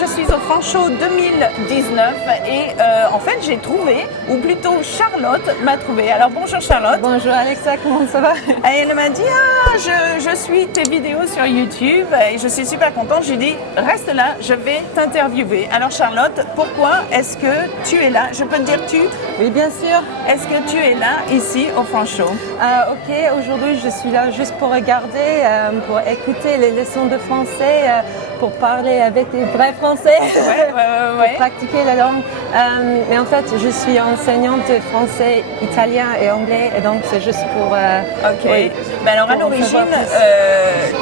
je suis au Franchot 2019 et en fait j'ai trouvé, ou plutôt Charlotte m'a trouvé. Alors bonjour Charlotte. Bonjour Alexa, comment ça va? Et elle m'a dit je suis tes vidéos sur YouTube et je suis super contente. J'ai dit reste là, je vais t'interviewer. Alors Charlotte, pourquoi est-ce que tu es là? Je peux te dire tu? Oui, bien sûr. Est-ce que tu es là ici au Franchot? Ok, aujourd'hui je suis là juste pour regarder, pour écouter les leçons de français, pour parler avec des vrais Français, pour pratiquer la langue. Mais en fait, je suis enseignante de français, italien et anglais, et donc c'est juste pour... ok. Oui, ben alors à l'origine,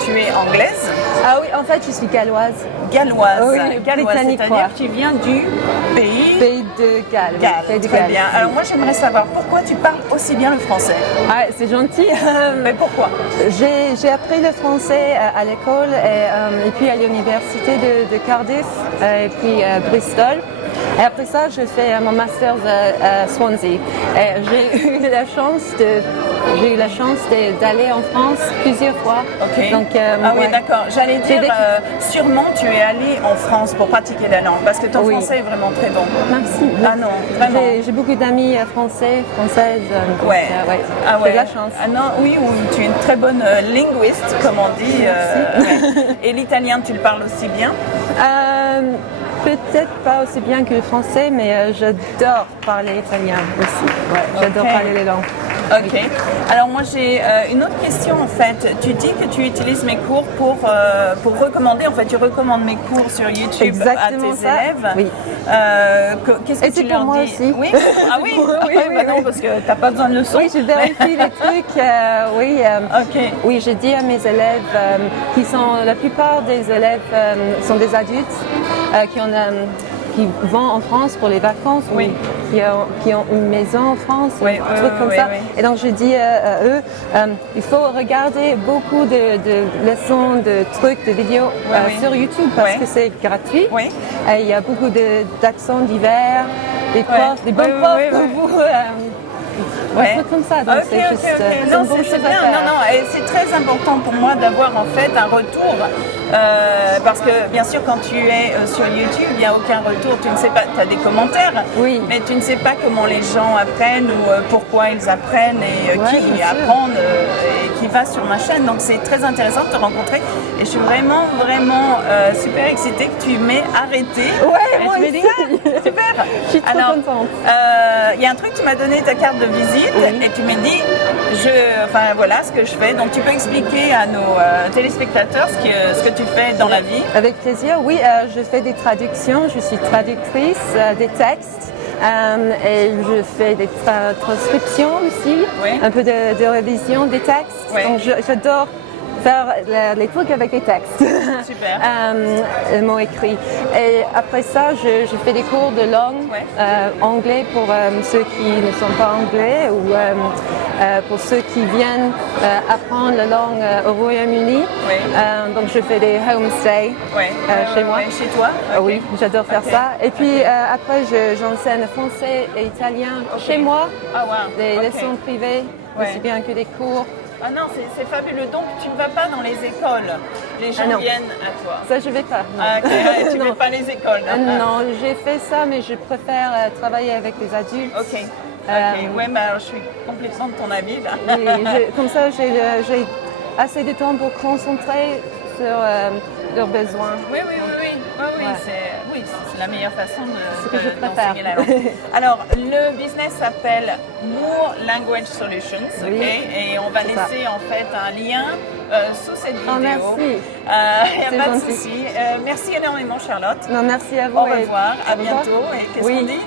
tu es anglaise? Ah oui, en fait, je suis galloise. Galloise. Oui, galloise, britannique, c'est-à-dire que tu viens du pays... Pays de Galles. Galles, Pays de très Galles. bien. Alors moi j'aimerais savoir pourquoi tu parles aussi bien le français. Ah, c'est gentil. Mais pourquoi? J'ai appris le français à l'école et puis à l'université de Cardiff et puis à Bristol. Et après ça, je fais mon master à Swansea. Et j'ai eu la chance d'aller en France plusieurs fois. Ok. Donc, oui, ouais. d'accord. J'allais dire, sûrement tu es allé en France pour pratiquer la langue parce que ton français est vraiment très bon. Merci. Ah non, vraiment. J'ai beaucoup d'amis françaises. Donc, ouais. Ah ouais. J'ai de la chance. Ah non, oui, tu es une très bonne linguiste, comme on dit. Ouais. Et l'italien, tu le parles aussi bien? Peut-être pas aussi bien que le français, mais j'adore parler italien aussi. Ouais, j'adore parler les langues. Ok. Alors moi j'ai une autre question en fait. Tu dis que tu utilises mes cours pour recommander. En fait, tu recommandes mes cours sur YouTube Exactement à tes élèves. Oui. Qu'est-ce que Et tu c'est leur pour moi dis? aussi. Oui. Ah oui. Non, parce que t'as pas besoin de leçons. Oui, je vérifie les trucs. Oui. Ok. Oui, je dis à mes élèves la plupart des élèves sont des adultes qui vont en France pour les vacances ou qui ont une maison en France, un truc comme ça. Et donc je dis à eux, il faut regarder beaucoup de leçons, de trucs, de vidéos sur YouTube parce que c'est gratuit. Oui. Et il y a beaucoup d'accents divers, des profs, des bons profs comme vous. Un truc comme ça, donc c'est juste non, une bonne c'est chose à bien. faire. Non, et c'est très important pour moi d'avoir en fait un retour parce que bien sûr quand tu es sur YouTube il n'y a aucun retour, tu ne sais pas, tu as des commentaires, mais tu ne sais pas comment les gens apprennent ou pourquoi ils apprennent et qui apprend et qui va sur ma chaîne, donc c'est très intéressant de te rencontrer et je suis vraiment super excitée que tu m'aies arrêtée. Ouais, moi tu m'as dit super. Je suis trop contente. Il y a un truc, tu m'as donné ta carte de visite et tu m'as dit voilà ce que je fais. Donc tu peux expliquer à nos téléspectateurs ce que tu fais dans la vie? Avec plaisir, oui, je fais des traductions, je suis traductrice des textes et je fais des transcriptions aussi, un peu de révision des textes. Donc j'adore faire les trucs avec les textes. Super. Mots écrits. Et après ça, je fais des cours de langue anglais pour ceux qui ne sont pas anglais ou pour ceux qui viennent apprendre la langue au Royaume-Uni. Donc je fais des homestays chez moi. Chez toi? Oui, j'adore faire ça. Et puis après, j'enseigne français et italien chez moi. Des leçons privées, aussi bien que des cours. Ah non, c'est fabuleux. Donc, tu ne vas pas dans les écoles. Les gens viennent à toi. Ça, je ne vais pas. Tu ne fais pas les écoles. Non, j'ai fait ça, mais je préfère travailler avec les adultes. Ok. Je suis complètement de ton avis là. Comme ça, j'ai assez de temps pour concentrer sur leurs besoins. Oui. C'est la meilleure façon d'enseigner la langue. Alors, le business s'appelle Moore Language Solutions, et on va laisser en fait un lien sous cette vidéo. Merci. Il n'y a pas de souci. Merci énormément, Charlotte. Non, merci à vous. Au revoir, à bientôt. Et qu'est-ce qu'on dit?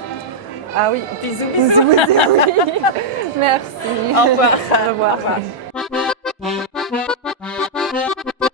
Ah oui. Bisous. Oui. Merci. Au revoir. Au revoir.